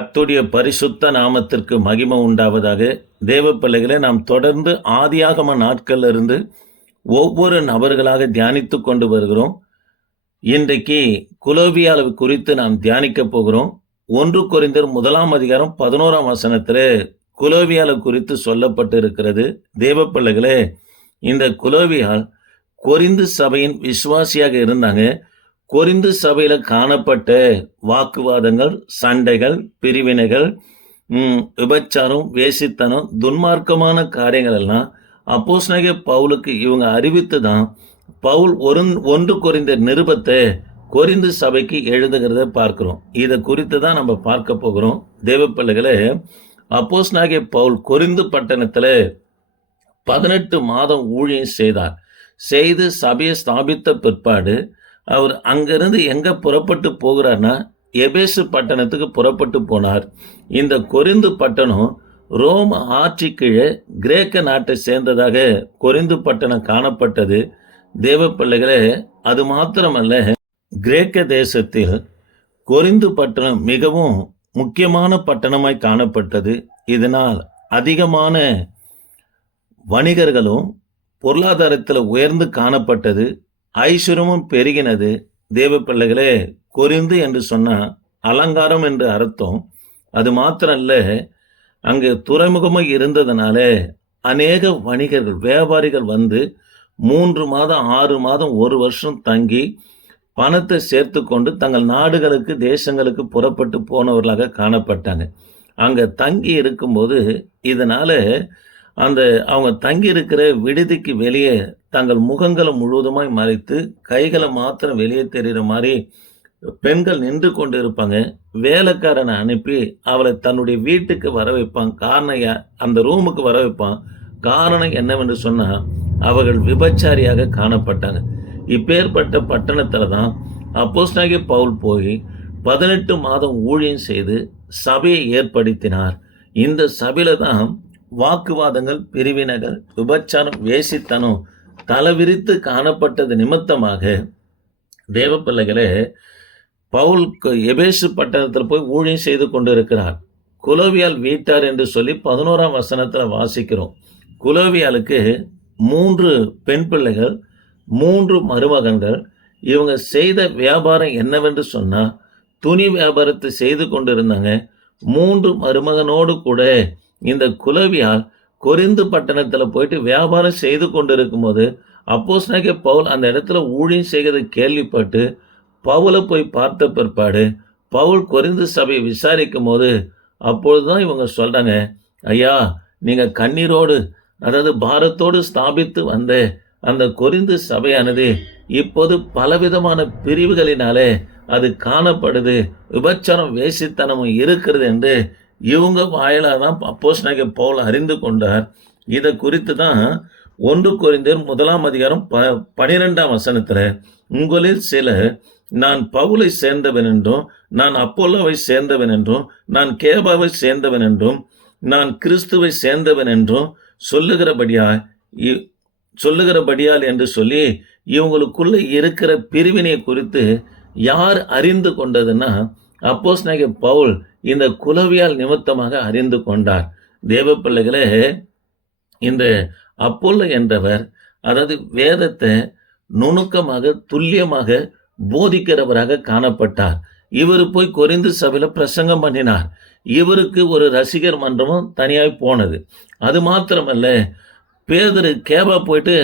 அத்துடைய பரிசுத்த நாமத்திற்கு மகிமை உண்டாவதாக தேவ பிள்ளைகளை நாம் தொடர்ந்து ஆதியாகம நாட்கள்ல இருந்து ஒவ்வொரு நபர்களாக தியானித்து கொண்டு வருகிறோம். இன்றைக்கு குலோபியால் குறித்து நாம் தியானிக்க போகிறோம். ஒன்று குறைந்தர் முதலாம் அதிகாரம் பதினோராம் வசனத்தில் குலோவியால குறித்து சொல்லப்பட்டு இருக்கிறது தேவ பிள்ளைகளே இந்த குலோவியால் கொரிந்து சபையின் விசுவாசியாக இருந்தாங்க. கொரிந்து சபையில் காணப்பட்ட வாக்குவாதங்கள் சண்டைகள் பிரிவினைகள் விபச்சாரம் வேசித்தனம் துன்மார்க்கமான காரியங்கள் எல்லாம் அப்போஸ்தலனாகிய பவுலுக்கு இவங்க அறிவித்து தான் பவுல் ஒரு ஒன்று குறைந்த நிருபத்தை கொரிந்து சபைக்கு எழுதுகிறத பார்க்குறோம். இதை குறித்து தான் நம்ம பார்க்க போகிறோம். தேவ பிள்ளைகளே அப்போஸ்தலனாகிய பவுல் கொரிந்து பட்டணத்தில் பதினெட்டு மாதம் ஊழியம் செய்தார். செய்து சபையை ஸ்தாபித்த பிற்பாடு அவர் அங்கிருந்து எங்கே புறப்பட்டு போகிறார்னா எபேசு பட்டணத்துக்கு புறப்பட்டு போனார். இந்த கொரிந்து பட்டணம் ரோம் ஆட்சி கீழே கிரேக்க நாட்டை சேர்ந்ததாக கொரிந்து பட்டணம் காணப்பட்டது. தேவ பிள்ளைகளே அது மாத்திரமல்ல கிரேக்க தேசத்தில் கொரிந்து பட்டணம் மிகவும் முக்கியமான பட்டணமாய் காணப்பட்டது. இதனால் அதிகமான வணிகர்களும் பொருளாதாரத்தில் உயர்ந்து காணப்பட்டது. ஐஸ்வரமும் பெருகினது. தேவ பிள்ளைகளே கொரிந்து என்று சொன்னால் அலங்காரம் என்று அர்த்தம். அது மாத்திரம் அல்ல அங்கே துறைமுகமாக இருந்ததுனால அநேக வணிகர்கள் வியாபாரிகள் வந்து மூன்று மாதம் ஆறு மாதம் ஒரு வருஷம் தங்கி பணத்தை சேர்த்து கொண்டு தங்கள் நாடுகளுக்கு தேசங்களுக்கு புறப்பட்டு போனவர்களாக காணப்பட்டாங்க. அங்கே தங்கி இருக்கும்போது இதனால அந்த அவங்க தங்கி இருக்கிற விடுதிக்கு வெளியே தங்கள் முகங்களை முழுவதுமாய் மறைத்து கைகளை மாத்திரம் வெளியே தெரிகிற மாதிரி பெண்கள் நின்று கொண்டு இருப்பாங்க வேலைக்காரனை அனுப்பி அவளை தன்னுடைய வீட்டுக்கு வர வைப்பான். காரணம் அந்த ரூமுக்கு வர வைப்பான். காரணம் என்னவென்று சொன்னால் அவர்கள் விபச்சாரியாக காணப்பட்டாங்க. இப்பேற்பட்ட பட்டணத்தில் தான் அப்போஸ்டாகி பவுல் போய் பதினெட்டு மாதம் ஊழியம் செய்து சபையை ஏற்படுத்தினார். இந்த சபையில் தான் வாக்குவாதங்கள் பிரிவினைகள் விபச்சாரம் வேசித்தனம் தலைவிரித்து காணப்பட்டது நிமித்தமாக தேவ பிள்ளைகளே பவுல் எபேசு பட்டணத்தில் போய் ஊழியம் செய்து கொண்டிருக்கிறார். குலோவியால் வீட்டார் என்று சொல்லி பதினோராம் வசனத்தில் வாசிக்கிறோம். குலோவியாலுக்கு மூன்று பெண் பிள்ளைகள் மூன்று மருமகன்கள். இவங்க செய்த வியாபாரம் என்னவென்று சொன்னால் துணி வியாபாரத்தை செய்து கொண்டிருந்தாங்க. மூன்று மருமகனோடு கூட இந்த குலவியால் கொரிந்து பட்டணத்தில் போயிட்டு வியாபாரம் செய்து கொண்டிருக்கும் போது அப்போஸ்தலனாகிய பவுல் அந்த இடத்துல ஊழியம் செய்கிறது கேள்விப்பட்டு பவுலை போய் பார்த்த பிற்பாடு பவுல் குறைந்து சபையை விசாரிக்கும் போது அப்பொழுது தான் இவங்க சொல்கிறாங்க ஐயா நீங்கள் கண்ணீரோடு அதாவது பாரத்தோடு ஸ்தாபித்து வந்த அந்த கொரிந்து சபையானது இப்போது பலவிதமான பிரிவுகளினாலே அது காணப்படுது விபச்சாரம் வேசித்தனமும் இருக்கிறது என்று இவங்க வாயிலாக தான் அப்போஸ்தலனாகிய பவுல் அறிந்து கொண்டார். இதை குறித்து தான் ஒன்று கொரிந்தர் முதலாம் அதிகாரம் ப பனிரெண்டாம் வசனத்தில் உங்களில் சிலர் நான் பவுலை சேர்ந்தவன் என்றும் நான் அப்போலோவை சேர்ந்தவன் என்றும் நான் கேபாவை சேர்ந்தவன் என்றும் நான் கிறிஸ்துவை சேர்ந்தவன் என்றும் சொல்லுகிறபடியா இ- சொல்லுகிறபடியால் என்று சொல்லி இவங்களுக்குள்ளே இருக்கிற பிரிவினை குறித்து யார் அறிந்து கொண்டதுன்னா அப்போஸ் பவுல் இந்த குலவியால் நிமித்தமாக அறிந்து கொண்டார். தேவ பிள்ளைகளே இந்த அப்போல்ல என்றவர் அதாவது வேதத்தை நுணுக்கமாக துல்லியமாக போதிக்கிறவராக காணப்பட்டார். இவர் போய் கொரிந்து சபையில் பிரசங்கம் பண்ணினார். இவருக்கு ஒரு ரசிகர் மன்றமும் தனியாய் போனது. அது மாத்திரமல்ல பேதரு கேபா போயிட்டு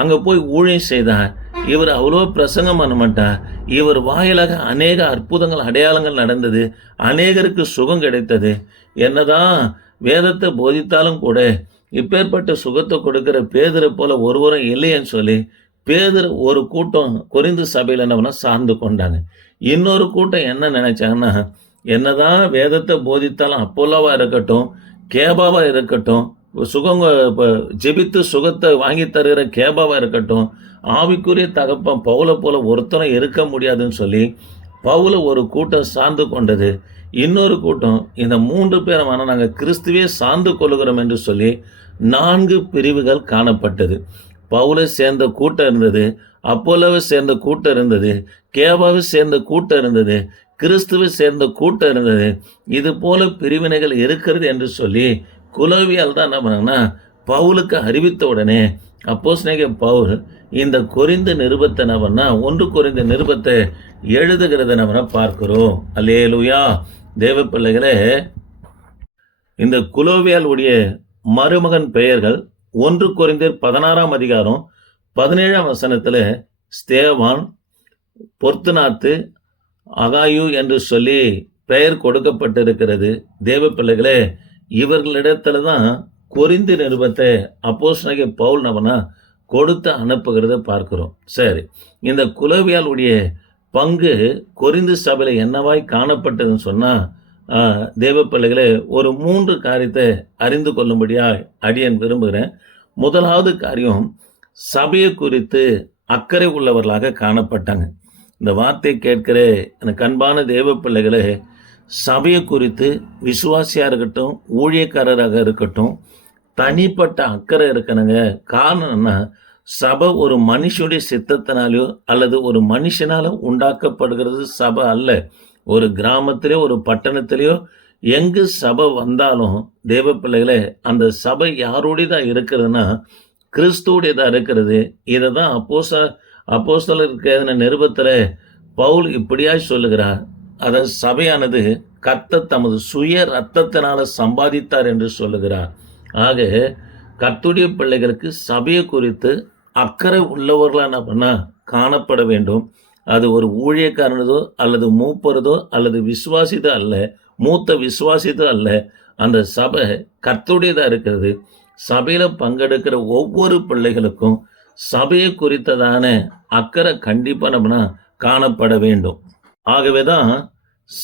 அங்கே போய் ஊழியம் செய்தார். இவர் அவ்வளோ பிரசங்கம் பண்ண மாட்டார். இவர் வாயிலாக அநேக அற்புதங்கள் அடையாளங்கள் நடந்தது. அநேகருக்கு சுகம் கிடைத்தது. என்னதான் வேதத்தை போதித்தாலும் கூட இப்பேற்பட்ட சுகத்தை கொடுக்கிற பேதரை போல ஒருவரும் இல்லைன்னு சொல்லி பேதர் ஒரு கூட்டம் கொரிந்து சபையில் என்னவனா சார்ந்து கொண்டாங்க. இன்னொரு கூட்டம் என்ன நினைச்சாங்கன்னா என்னதான் வேதத்தை போதித்தாலும் அப்போல்லாவாக இருக்கட்டும் கேபாவாக இருக்கட்டும் சுகம் இப்போ ஜெபித்து சுகத்தை வாங்கி தருகிற கேபாவாக இருக்கட்டும் ஆவிக்குரிய தகப்பன் பவுலை போல ஒருத்தரும் இருக்க முடியாதுன்னு சொல்லி பவுல ஒரு கூட்டம் சார்ந்து கொண்டது. இன்னொரு கூட்டம் இந்த மூன்று பேரை வேணா நாங்கள் கிறிஸ்துவே சார்ந்து கொள்கிறோம் என்று சொல்லி நான்கு பிரிவுகள் காணப்பட்டது. பவுலை சேர்ந்த கூட்டம் இருந்தது அப்போலோவை சேர்ந்த கூட்டம் இருந்தது கேபாவை சேர்ந்த கூட்டம் இருந்தது கிறிஸ்துவை சேர்ந்த கூட்டம் இருந்தது. இது போல பிரிவினைகள் இருக்கிறது என்று சொல்லி குலவியால் தான் என்ன பண்ணாங்கன்னா பவுலுக்கு அறிவித்த உடனே அப்போ அப்போஸ் பவுல் இந்த குறிந்த நிருபத்தை என்ன பண்ணால் ஒன்று குறைந்த நிருபத்தை எழுதுகிறத நம்ம பார்க்கிறோம். அல்லேலுயா. தேவ பிள்ளைகளே இந்த குலோவியால் உடைய மருமகன் பெயர்கள் ஒன்று குறைந்த பதினாறாம் அதிகாரம் பதினேழாம் வசனத்தில் ஸ்தேவான் பொர்த்துநாத்து அகாயு என்று சொல்லி பெயர் கொடுக்கப்பட்டிருக்கிறது. தேவ பிள்ளைகளே இவர்களிடத்துல தான் கொரிந்து நிருபத்தை அப்போஸ் பவுல் நவனா கொடுத்து அனுப்புகிறத பார்க்கிறோம். சரி இந்த குலவியாளுடைய பங்கு கொரிந்து சபையில் என்னவாய் காணப்பட்டதுன்னு சொன்னால் தேவ பிள்ளைகளே ஒரு மூன்று காரியத்தை அறிந்து கொள்ளும்படியாக அடியன் விரும்புகிறேன். முதலாவது காரியம் சபையை குறித்து அக்கறை உள்ளவர்களாக காணப்பட்டாங்க. இந்த வார்த்தை கேட்கிற எனக்கு அன்பான தேவ பிள்ளைகளே சபையை குறித்து விசுவாசியாக இருக்கட்டும் ஊழியக்காரராக இருக்கட்டும் தனிப்பட்ட அக்கறை இருக்கணுங்க. காரணம் என்ன? சபை ஒரு மனுஷனுடைய சித்தத்தினாலேயோ அல்லது ஒரு மனுஷனால உண்டாக்கப்படுகிறது சபை அல்ல. ஒரு கிராமத்திலேயோ ஒரு பட்டணத்திலேயோ எங்கு சபை வந்தாலும் தேவ பிள்ளைகளே அந்த சபை யாருடையதா இருக்கிறதுனா கிறிஸ்துவோடையதாக இருக்கிறது. இதை தான் அப்போச அப்போஸ்தலருக்கு நிருபத்தில் பவுல் இப்படியாய் சொல்லுகிறார். அதாவது சபையானது கர்த்தர் தமது சுய ரத்தத்தினால் சம்பாதித்தார் என்று சொல்லுகிறார். ஆக கர்த்துடைய பிள்ளைகளுக்கு சபையை குறித்து அக்கறை உள்ளவர்களா என்ன பண்ணால் காணப்பட வேண்டும். அது ஒரு ஊழியக்காரனதோ அல்லது மூப்பரதோ அல்லது விசுவாசிதோ அல்ல மூத்த விசுவாசிதோ அல்ல. அந்த சபை கர்த்துடையதாக இருக்கிறது. சபையில் பங்கெடுக்கிற ஒவ்வொரு பிள்ளைகளுக்கும் சபையை குறித்ததான அக்கறை கண்டிப்பாக நம்மனா காணப்பட வேண்டும். ஆகவே தான்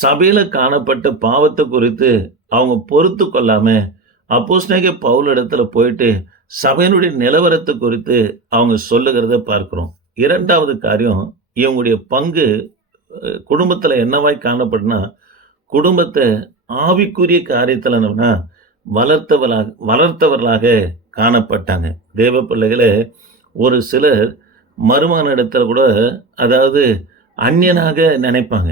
சபையில் காணப்பட்ட பாவத்தை குறித்து அவங்க பொறுத்து கொள்ளாம அப்போஸ்தலனாகிய பவுல் இடத்துல போயிட்டு சபையினுடைய நிலவரத்தை குறித்து அவங்க சொல்லுகிறத பார்க்குறோம். இரண்டாவது காரியம் இவங்களுடைய பங்கு குடும்பத்தில் என்னவாய் காணப்படுனா குடும்பத்தை ஆவிக்குரிய காரியத்தில் என்னன்னா வளர்த்தவர்களாக வளர்த்தவர்களாக காணப்பட்டாங்க. தேவ பிள்ளைகளை ஒரு சிலர் மருமகன் இடத்துல கூட அதாவது அந்நியனாக நினைப்பாங்க.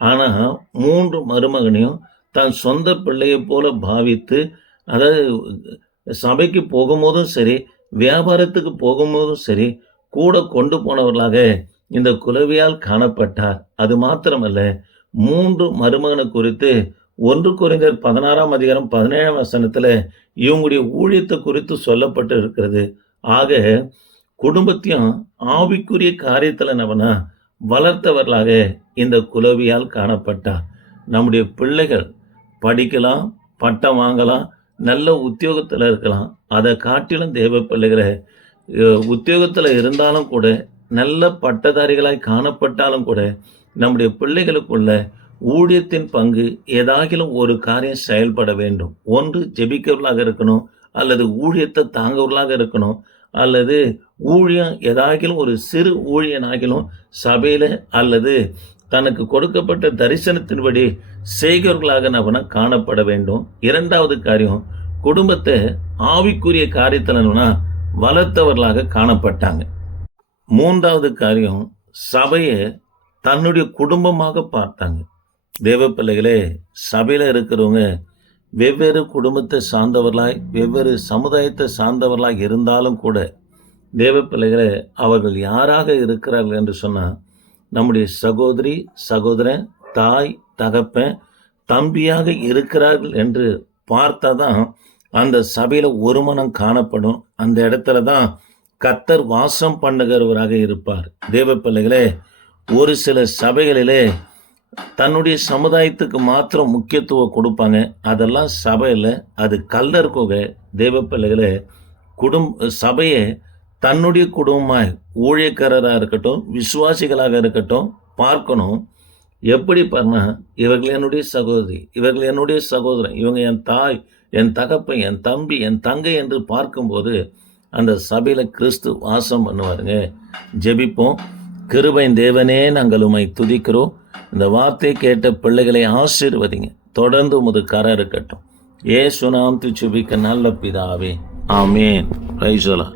ஆனால் மூன்று மருமகனையும் தன் சொந்த பிள்ளையைப் போல பாவித்து அதாவது சபைக்கு போகும்போதும் சரி வியாபாரத்துக்கு போகும்போதும் சரி கூட கொண்டு போனவர்களாக இந்த குலவியால் காணப்பட்டார். அது மாத்திரமல்ல மூன்று மருமகனை குறித்து ஒன்று குறைந்தர் பதினாறாம் அதிகாரம் பதினேழாம் வசனத்தில் இவங்களுடைய ஊழியத்தை குறித்து சொல்லப்பட்டு இருக்கிறது ஆக குடும்பத்தையும் ஆவிக்குரிய காரியத்தில் என்னவனா வளர்த்தவர்களாக இந்த குலவியால் காணப்பட்டார் நம்முடைய பிள்ளைகள் படிக்கலாம் பட்டம் வாங்கலாம் நல்ல உத்தியோகத்தில் இருக்கலாம். அதை காட்டிலும் தேவ பிள்ளைகளை உத்தியோகத்தில் இருந்தாலும் கூட நல்ல பட்டதாரிகளாய் காணப்பட்டாலும் கூட நம்முடைய பிள்ளைகளுக்குள்ள ஊழியத்தின் பங்கு ஏதாகிலும் ஒரு காரியம் செயல்பட வேண்டும். ஒன்று ஜெபிக்கிறவர்களாக இருக்கணும் அல்லது ஊழியத்தை தாங்கவர்களாக இருக்கணும். அல்லது ஊழியம் ஏதாகிலும் ஒரு சிறு ஊழியனாகிலும் சபையில் அல்லது தனக்கு கொடுக்கப்பட்ட தரிசனத்தின்படி செய்கிறவர்களாக நம்ம காணப்பட வேண்டும். இரண்டாவது காரியம் குடும்பத்தை ஆவிக்குரிய காரியத்தில் வளர்த்தவர்களாக காணப்பட்டாங்க. மூன்றாவது காரியம் சபையை தன்னுடைய குடும்பமாக பார்த்தாங்க. தேவ பிள்ளைகளே சபையில் இருக்கிறவங்க வெவ்வேறு குடும்பத்தை சார்ந்தவர்களாய் வெவ்வேறு சமுதாயத்தை சார்ந்தவர்களாய் இருந்தாலும் கூட தேவ பிள்ளைகளை அவர்கள் யாராக இருக்கிறார்கள் என்று சொன்னால் நம்முடைய சகோதரி சகோதரன் தாய் தகப்பன் தம்பியாக இருக்கிறார்கள் என்று பார்த்தா தான் அந்த சபையில் ஒரு மனம் காணப்படும். அந்த இடத்துல தான் கத்தர் வாசம் பண்ணுகிறவராக இருப்பார். தேவ பிள்ளைகளே ஒரு சில சபைகளிலே தன்னுடைய சமுதாயத்துக்கு மாத்திரம் முக்கியத்துவம் கொடுப்பாங்க. அதெல்லாம் சபையில் அது கல்லர் குகை தேவ குடும்ப சபையை தன்னுடைய குடும்பமாய் ஊழியக்காரராக இருக்கட்டும் விசுவாசிகளாக இருக்கட்டும் பார்க்கணும். எப்படி பண்ணால் இவர்கள் என்னுடைய சகோதரி இவர்கள் என்னுடைய சகோதரன் இவங்க என் தாய் என் தகப்பன் என் தம்பி என் தங்கை என்று பார்க்கும்போது அந்த சபையில் கிறிஸ்து வாசம் பண்ணுவாருங்க. ஜெபிப்போம். கிருபை தேவனே நாங்கள் உமை துதிக்கிறோம். இந்த வார்த்தை கேட்ட பிள்ளைகளை ஆசீர்வதிங்க. தொடர்ந்து உமது கரை இருக்கட்டும். ஏ சுனாம் துச்சுபிக்க நல்ல பிதாவே. ஆமேன். ரைசோலா